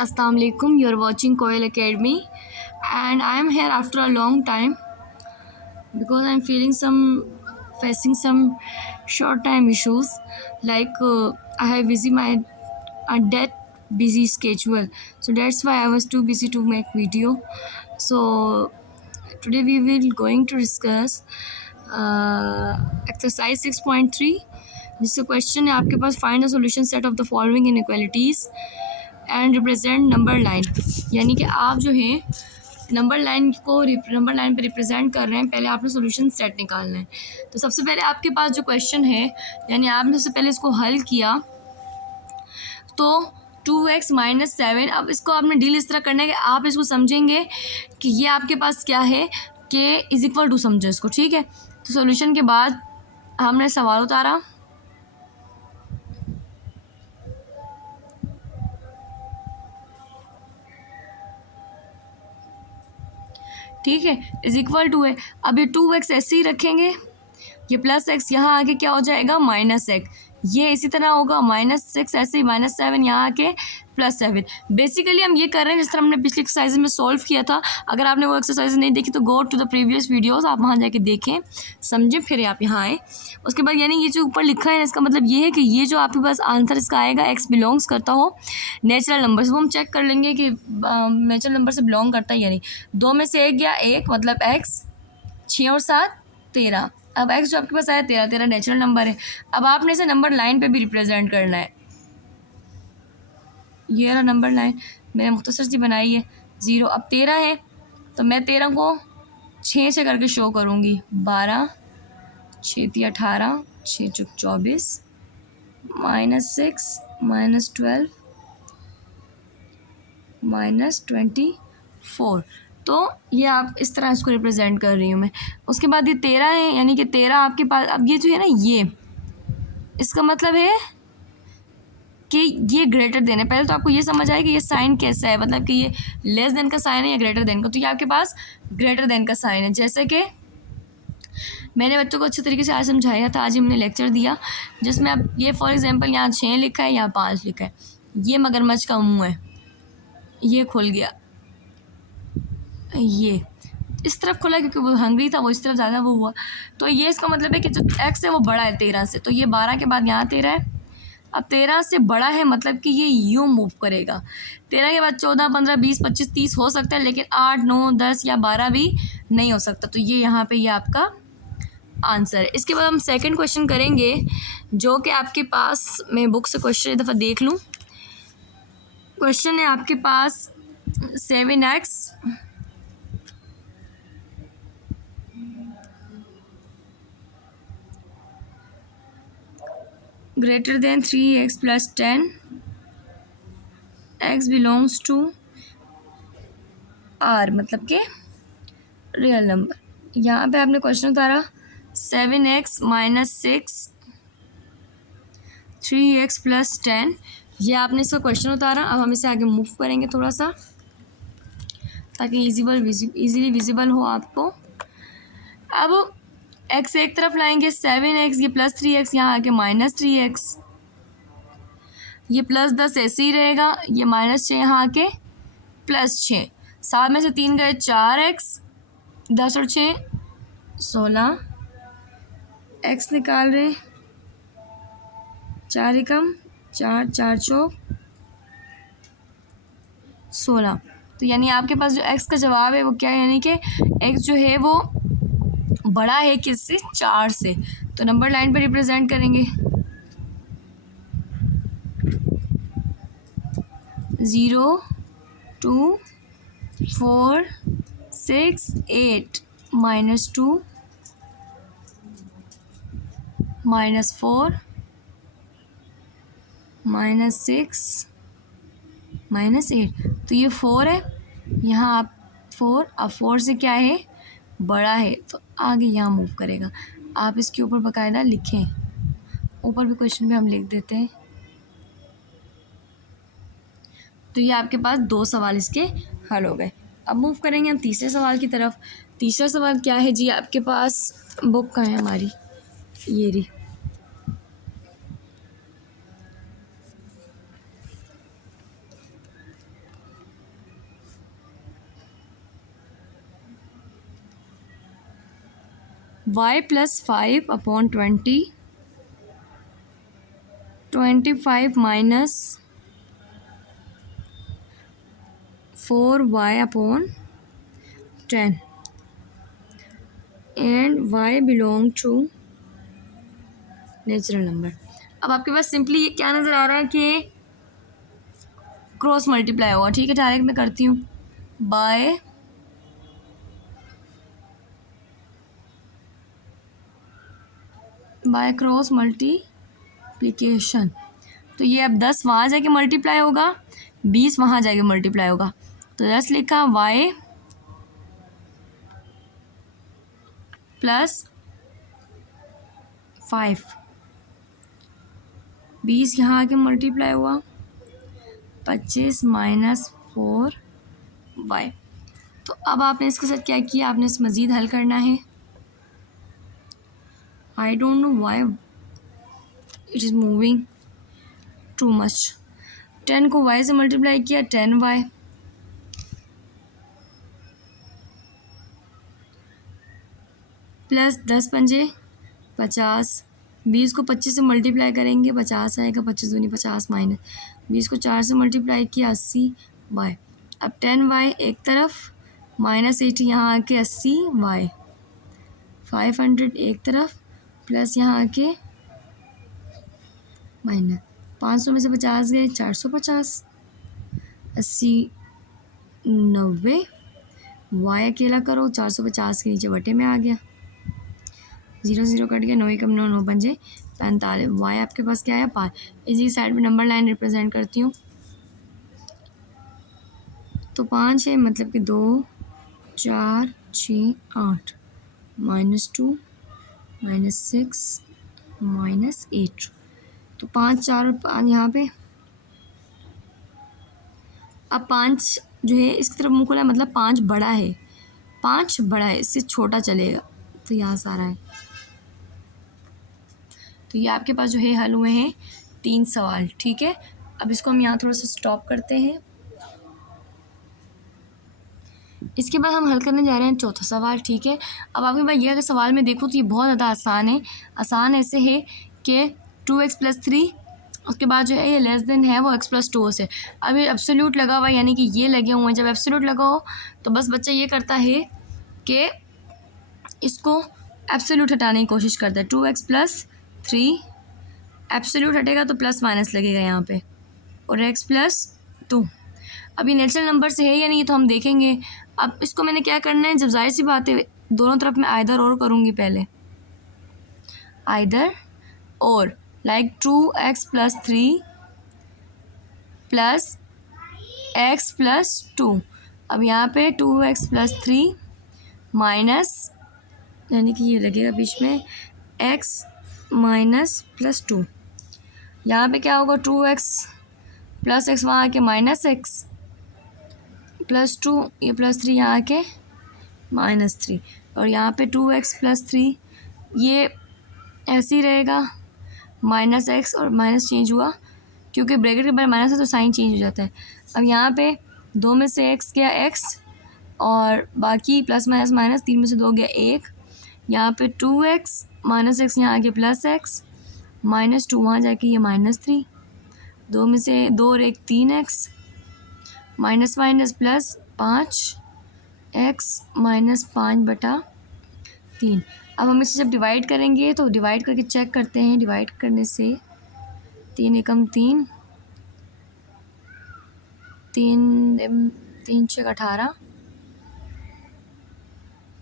Assalamu alaikum. You're watching Coil Academy, and I am here after a long time because I'm facing some short time issues. I have my death busy schedule, so that's why I was too busy to make video. So today we will going to discuss exercise 6.3, जिससे question है आपके पास find the solution set of the following inequalities and represent number line. यानी कि आप जो है number line पे रिप्रेजेंट कर रहे हैं, पहले आपने सॉल्यूशन सेट निकालना है। तो सबसे पहले आपके पास जो क्वेश्चन है, यानी आपने सबसे पहले इसको हल किया तो 2x - 7। अब इसको आपने डील इस तरह करना है कि आप इसको समझेंगे कि ये आपके पास क्या है कि इज इक्वल टू, समझो इसको, ठीक है। तो सॉल्यूशन के बाद हमने सवाल उतारा, ठीक है, इज इक्वल टू है। अब ये 2x ऐसे ही रखेंगे, ये प्लस एक्स यहाँ आके क्या हो जाएगा -x, ये इसी तरह होगा -6 ऐसे ही -7 यहाँ आके +7। बेसिकली हम ये कर रहे हैं जिस तरह हमने पिछली एक्सरसाइज में सॉल्व किया था। अगर आपने वो एक्सरसाइज नहीं देखी तो go to the previous videos, आप वहाँ जाके देखें, समझें, फिर आप यहाँ आए। उसके बाद यानी ये जो ऊपर लिखा है इसका मतलब ये है कि ये जो आपके पास आंसर इसका आएगा एक्स बिलोंग्स करता हो नेचुरल नंबर से। वो हम चेक कर लेंगे कि नेचुरल नंबर से बिलोंग करता है या नहीं। 2 में से 1 गया, 1 मतलब एक्स, 6 और 7 13। अब एक्स जो आपके पास आया 13, 13 नेचुरल नंबर है। अब आपने इसे नंबर लाइन पे भी रिप्रेजेंट करना है। ये रहा नंबर लाइन, मैंने मुख्तसर सी बनाई है। 0, अब 13 है तो मैं 13 को 6 से करके शो करूँगी। 12, 6 × 18, 6 × 24, -6, -12, -24। तो ये आप इस तरह इसको रिप्रेजेंट कर रही हूँ मैं। उसके बाद ये 13 है, यानी कि 13 आपके पास, अब ये जो है ना, ये इसका मतलब है कि ये ग्रेटर देन है। पहले तो आपको ये समझ आए कि ये साइन कैसा है, मतलब कि ये लेस देन का साइन है या ग्रेटर देन का। तो ये आपके पास ग्रेटर देन का साइन है। जैसे कि मैंने बच्चों को अच्छे तरीके से आज समझाया था, आज ही हमने लेक्चर दिया, जिसमें अब ये फॉर एग्जांपल यहाँ 6 लिखा है, यहाँ 5 लिखा है। ये मगरमच्छ का मुँह है, ये खुल गया, ये इस तरफ खुला क्योंकि वो हंग्री था, वो इस तरफ ज़्यादा वो हुआ। तो ये इसका मतलब है कि जो एक्स है वो बड़ा है 13 से। तो ये 12 के बाद यहाँ 13 है। अब 13 से बड़ा है मतलब कि ये यूँ मूव करेगा। 13 के बाद 14, 15, 20, 25, 30 हो सकता है, लेकिन 8, 9, 10 या 12 भी नहीं हो सकता। तो ये यहाँ पे ये आपका आंसर है। इसके बाद हम सेकंड क्वेश्चन करेंगे, जो कि आपके पास, मैं बुक से क्वेश्चन एक दफ़ा देख लूँ। क्वेश्चन है आपके पास 7x greater than 3x plus 10, x belongs to R, मतलब कि रियल नंबर। यहाँ पे आपने क्वेश्चन उतारा 7x - 6, 3x plus 10, ये आपने इसका क्वेश्चन उतारा। अब हम इसे आगे मूव करेंगे थोड़ा सा ताकि इजीली विजिबल हो आपको। अब x एक तरफ लाएंगे, 7x, ये +3x, यहाँ आके -3x, ये +10 ऐसे ही रहेगा, ये -6 यहाँ आके +6, 7 में से 3 गए, 4x, 10 और 6 16, x निकाल रहे, 4 एकम 4, 4 चौक 16। तो यानी आपके पास जो x का जवाब है वो क्या है, यानी कि x जो है वो बड़ा है किससे, 4 से। तो नंबर लाइन पे रिप्रेजेंट करेंगे 0, 2, 4, 6, 8, -2, -4, -6, -8। तो ये 4 है, यहाँ आप 4, अब 4 से क्या है, बड़ा है, तो आगे यहाँ मूव करेगा। आप इसके ऊपर बाकायदा लिखें, ऊपर भी क्वेश्चन में हम लिख देते हैं। तो ये आपके पास 2 सवाल इसके हल हो गए। अब मूव करेंगे हम तीसरे सवाल की तरफ। तीसरा सवाल क्या है जी, आपके पास बुक कहाँ है हमारी, ये रही। y प्लस 5/20, 25 minus 4y/10 and y belong to natural number. अब आपके पास सिंपली ये क्या नज़र आ रहा है कि क्रॉस मल्टीप्लाई होगा। ठीक है, डायरेक्ट मैं करती हूँ बाय क्रॉस मल्टीप्लिकेशन। तो ये अब 10 वहाँ जाके मल्टीप्लाई होगा, 20 वहाँ जाके मल्टीप्लाई होगा। तो 10 लिखा y प्लस 5, 20 यहाँ आके मल्टीप्लाई हुआ, 25 माइनस 4y। तो अब आपने इसके साथ क्या किया, आपने इस मज़ीद हल करना है। I don't know why it is moving too much. 10 को y से मल्टीप्लाई किया, 10y प्लस 10 पंजे 50, 20 को 25 से मल्टीप्लाई करेंगे 50 आएगा, 25 दूनी 50 माइनस 20 को 4 से मल्टीप्लाई किया 80y। अब 10y एक तरफ माइनस 80 यहाँ आके 80y, 500 एक तरफ प्लस यहाँ आके माइनस 500 में से 50 गए 450, 80 90, y अकेला करो 450 के नीचे बटे में आ गया, 0 0 कट गया, 9 एकम 9, 9 पंजे 45, y आपके पास क्या है 5। इसी साइड में नंबर लाइन रिप्रेजेंट करती हूँ। तो 5 है मतलब कि 2 4 6 8 -2 -6 -8। तो 5 4 और 5 यहाँ पे। अब 5 जो है इसकी तरफ मुँह खोला मतलब 5 बड़ा है, 5 बड़ा है, इससे छोटा चलेगा। तो यहाँ सारा है। तो ये आपके पास जो है हल हुए हैं 3 सवाल। ठीक है, अब इसको हम यहाँ थोड़ा सा स्टॉप करते हैं। इसके बाद हम हल करने जा रहे हैं चौथा सवाल। ठीक है, अब आपके पास ये अगर सवाल में देखो तो ये बहुत ज़्यादा आसान है। आसान ऐसे है कि 2x + 3, उसके बाद जो है ये लेस देन है वो x + 2 से। अब ये एब्सोल्यूट लगा हुआ है, यानी कि ये लगे हुए हैं। जब एब्सोल्यूट लगा हो तो बस बच्चा ये करता है कि इसको एब्सोल्यूट हटाने की कोशिश करता है। 2x + 3 एब्सोल्यूट हटेगा तो प्लस माइनस लगेगा यहाँ पे, और x + 2। अब ये नेचुरल नंबर से है या नहीं तो हम देखेंगे। अब इसको मैंने क्या करना है, जब जाहिर सी बात है दोनों तरफ मैं आइदर और करूँगी, पहले आइदर और, लाइक 2x + 3 + x + 2। अब यहाँ पे 2x + 3 माइनस, यानी कि ये लगेगा बीच में x - +2। यहाँ पे क्या होगा 2x + x वहाँ आके -x + 2, ये +3 यहाँ आके -3, और यहाँ पे 2x + 3 ये ऐसे ही रहेगा, -x और माइनस चेंज हुआ क्योंकि ब्रैकेट के बाहर माइनस है तो साइन चेंज हो जाता है। अब यहाँ पे 2 में से x गया x, और बाकी प्लस माइनस माइनस, 3 में से 2 गया 1। यहाँ पे 2x -x यहाँ आके +x, -2 वहाँ जाके ये -3, 2 में से 2 और 1 3x, minus minus plus 5x -5/3। अब हम इसे जब डिवाइड करेंगे तो डिवाइड करके चेक करते हैं। डिवाइड करने से 3 एकम 3, 3 6 18,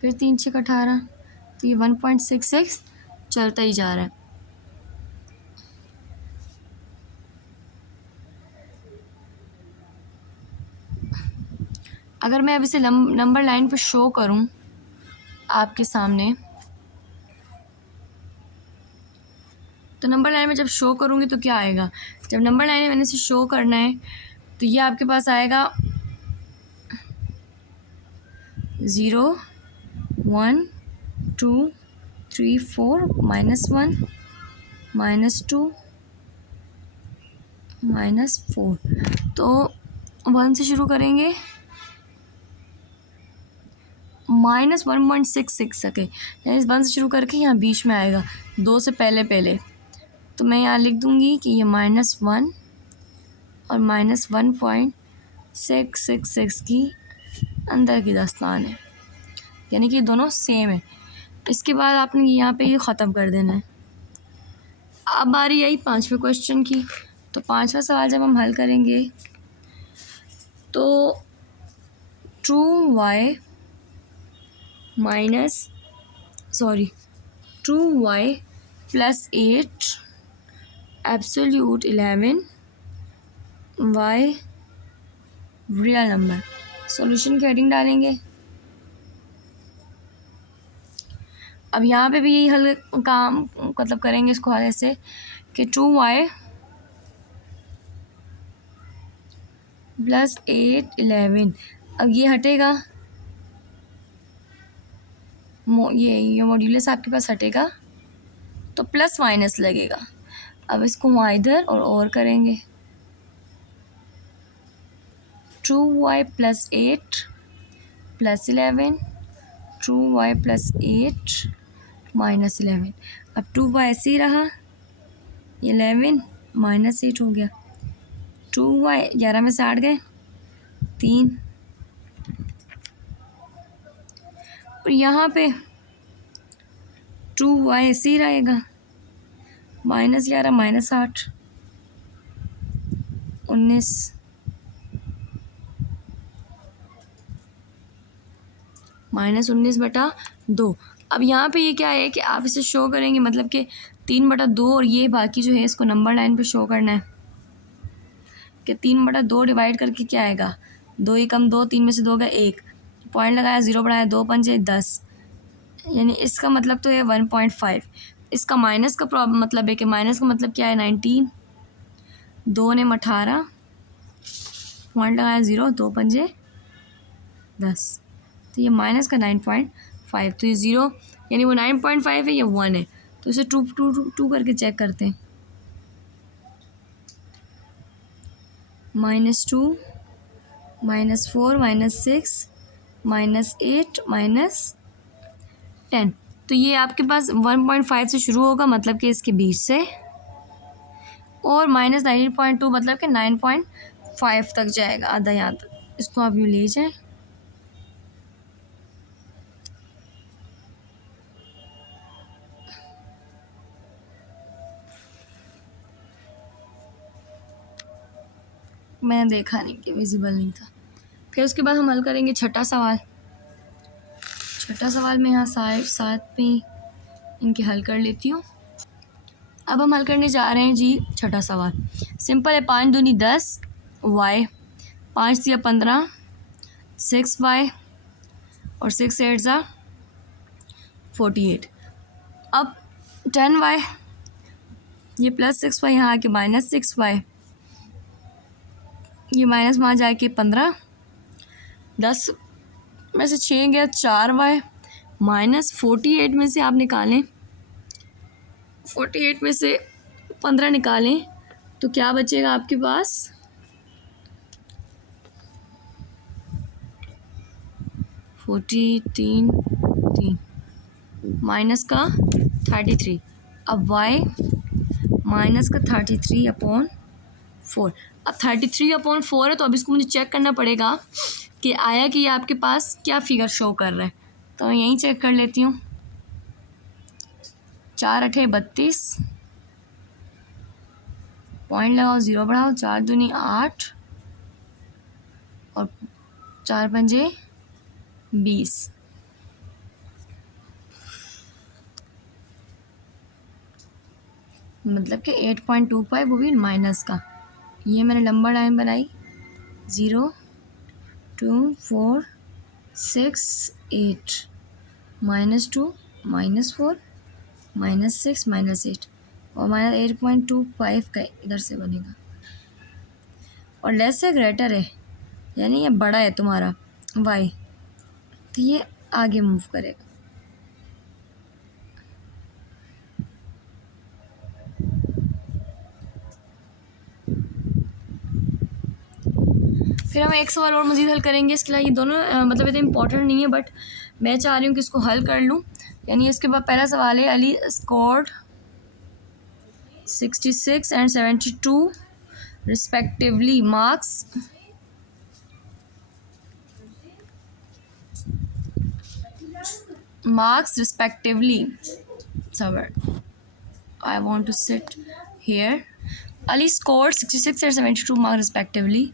फिर 3 6 18, तो ये 1.66 चलता ही जा रहा है। अगर मैं अब इसे नंबर लाइन पर शो करूं आपके सामने, तो नंबर लाइन में जब शो करूंगी तो क्या आएगा, जब नंबर लाइन में मैंने इसे शो करना है तो ये आपके पास आएगा 0 1 2 3 4 -1 -2 -4। तो 1 से शुरू करेंगे, -1.66 सके, यानी इस 1 से शुरू करके यहाँ बीच में आएगा 2 से पहले पहले। तो मैं यहाँ लिख दूँगी कि ये -1 और -1.666 की अंदर की दास्तान है, यानी कि ये दोनों सेम है। इसके बाद आपने यहाँ पे ये ख़त्म कर देना है। अब बारी आई 5वें क्वेश्चन की। तो 5वां सवाल जब हम हल करेंगे तो 2y + 8 absolute 11 y real number. Solution की हेडिंग डालेंगे। अब यहाँ पे भी यही हल काम मतलब करेंगे इसको हल ऐसे कि 2y + 8 11। अब ये हटेगा, ये मॉड्यूलस आपके पास हटेगा तो प्लस माइनस लगेगा। अब इसको वहाँ इधर और करेंगे। 2y + 8 + 11 2y + 8 - 11। अब 2y ऐसे ही रहा, 11 - 8 हो गया। 2y 11 में से 8 गए 3, और यहाँ पे 2y ऐसे ही रहेगा, -11 - 8 19 -19/2। अब यहाँ पे ये क्या है कि आप इसे शो करेंगे, मतलब कि 3/2, और ये बाकी जो है इसको नंबर लाइन पे शो करना है कि 3/2 डिवाइड करके क्या आएगा, 2 ही कम 2, 3 में से 2 गए 1, पॉइंट लगाया 0 बढ़ाया 2 पंजे 10, यानी इसका मतलब तो है 1.5। इसका माइनस का प्रॉब्लम मतलब है कि माइनस का मतलब क्या है 19, 2 ने 18, पॉइंट लगाया 0, 2 पंजे 10, तो ये माइनस का 9.5। तो ये 0 यानी वो 9.5 है, ये 1 है। तो इसे 2 करके चेक करते हैं। -2 -4 -6 -8 -10। तो ये आपके पास 1.5 से शुरू होगा, मतलब कि इसके बीच से, और -19.2 मतलब कि 9.5 तक जाएगा, आधा यहाँ तक। इसको आप यूँ ले जाएं। मैंने देखा नहीं कि विजिबल नहीं था। फिर उसके बाद हम हल करेंगे छठा सवाल। छठा सवाल मैं यहाँ साथ पे इनके हल कर लेती हूँ। अब हम हल करने जा रहे हैं जी छठा सवाल। सिंपल है, 5 दूनी 10 y, 5 दिया 15 6y, और 6 8 ज़ा 48। अब 10y, ये +6y यहाँ आके -6y, ये माइनस वहाँ जाके 15, 10 में से 6 गया 4y, -48 में से आप निकालें, 48 में से 15 निकालें तो क्या बचेगा आपके पास, 43 माइनस का 33। अब y माइनस का 33/4। अब 33/4 है, तो अब इसको मुझे चेक करना पड़ेगा कि आया कि ये आपके पास क्या फिगर शो कर रहा है। तो मैं यहीं चेक कर लेती हूँ। 4 8 32, पॉइंट लगाओ 0 बढ़ाओ, 4 दूनी 8 और 4 पंजे 20। मतलब कि 8.25, वो भी माइनस का। ये मैंने लंबा लाइन बनाई, 0 2 4 6 8, -2 -4 -6 -8, और -8.25 का इधर से बनेगा, और लेस से ग्रेटर है, यानी ये बड़ा है तुम्हारा y, तो ये आगे मूव करेगा। फिर हम एक सवाल और मज़ीद हल करेंगे। इसके लिए ये दोनों मतलब इतने इंपॉर्टेंट नहीं है, बट मैं चाह रही हूँ कि इसको हल कर लूँ। यानी इसके बाद पहला सवाल है, Ali scored 66 and 72 respectively marks respectively. Somewhere I want to sit here. Ali scored 66 and 72 marks respectively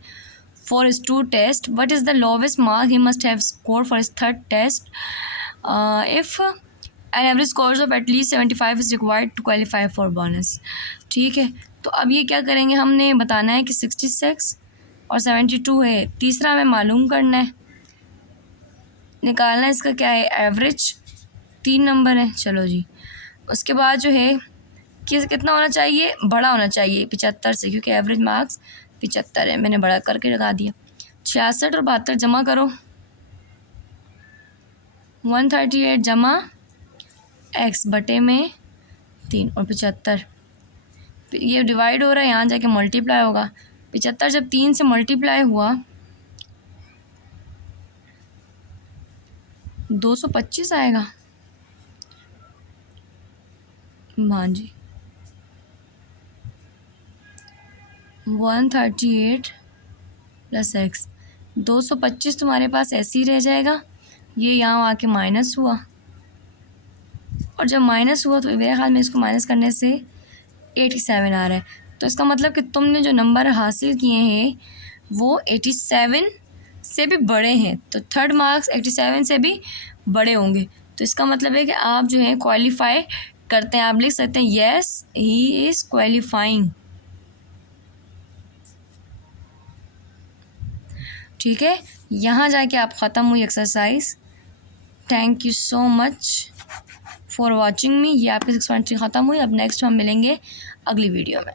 for his two tests. What is the lowest mark he must have scored for his third test? If an average scores of at least 75 is required to qualify for bonus. ठीक है, तो अब ये क्या करेंगे, हमने बताना है कि 66 और 72 है, तीसरा हमें मालूम करना है, निकालना है इसका क्या है, एवरेज 3 नंबर है। चलो जी, उसके बाद जो है कि कितना होना चाहिए, बड़ा होना चाहिए 75 से, क्योंकि एवरेज मार्क्स 75 है, मैंने बड़ा करके लगा दिया। 66 और 72 जमा करो, 138 जमा x बटे में 3 और 75, ये डिवाइड हो रहा है, यहाँ जाके मल्टीप्लाई होगा। 75 जब 3 से मल्टीप्लाई हुआ 225 आएगा। हाँ जी, 138 प्लस x, 225 तुम्हारे पास ऐसे ही रह जाएगा, ये यहाँ आके माइनस हुआ, और जब माइनस हुआ तो मेरे ख्याल में इसको माइनस करने से 87 आ रहा है। तो इसका मतलब कि तुमने जो नंबर हासिल किए हैं वो 87 से भी बड़े हैं, तो थर्ड मार्क्स 87 से भी बड़े होंगे। तो इसका मतलब है कि आप जो है क्वालिफाई करते हैं। आप लिख सकते हैं येस ही इज़ क्वालिफाइंग। ठीक है, यहाँ जाके आप ख़त्म हुई exercise. Thank you so much for watching मी। ये आपकी 6.3 ख़त्म हुई। अब नेक्स्ट हम मिलेंगे अगली वीडियो में।